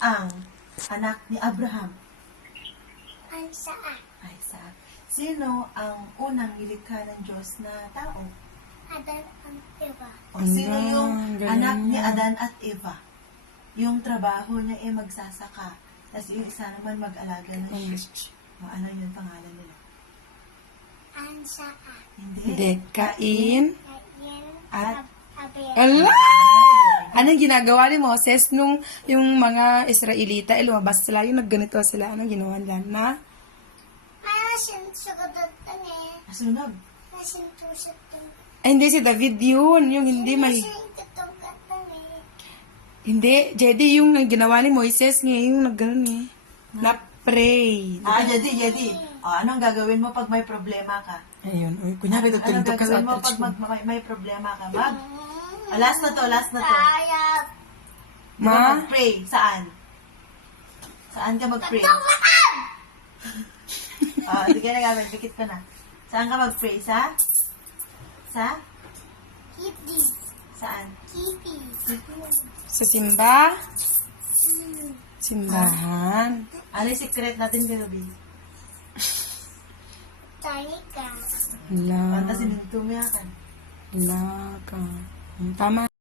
ang anak ni Abraham? Isaac. Isaac. Sino ang unang nilikha ng Diyos na tao? Adan and Eva. O sino yung galing anak ni niya. Adan at Eva? Yung trabaho niya ay magsasaka. Tapos yung isa naman mag-alaga ng sheep. O, ano yung pangalan nila? Isaac. Hindi. Cain. Kain. At- Abel. Ala! Anong ginagawa ni Moses nung yung mga Israelita, lumabas sila, yung nagganito sila, anong ginawa nila na? Masin sugadot eh. Nasunog. Masin tusot Ay, hindi si David yun, yung hindi may... Masin katugat eh. Hindi, Jedi yung ginawa ni Moises niya, yung nagganon eh. Na-pray. Jadi. O, anong gagawin mo pag may problema ka? Ayun, uy, kunyari Anong tutuntok ka sa gagawin mo touch pag mo. may problema ka? Last na to. Kaya. Di ba Ma? mag-pray? Saan? Saan ka mag-pray? Sige na gamit. Dikit ko na. Saan ka mag-pray? Sa? Kitty. Saan? Kitty. Sa simba? Simbahan. Ano yung secret natin kay Ruby? Tayo ka. Wala. Panta sinintumiyakan. Wala ka. Tama.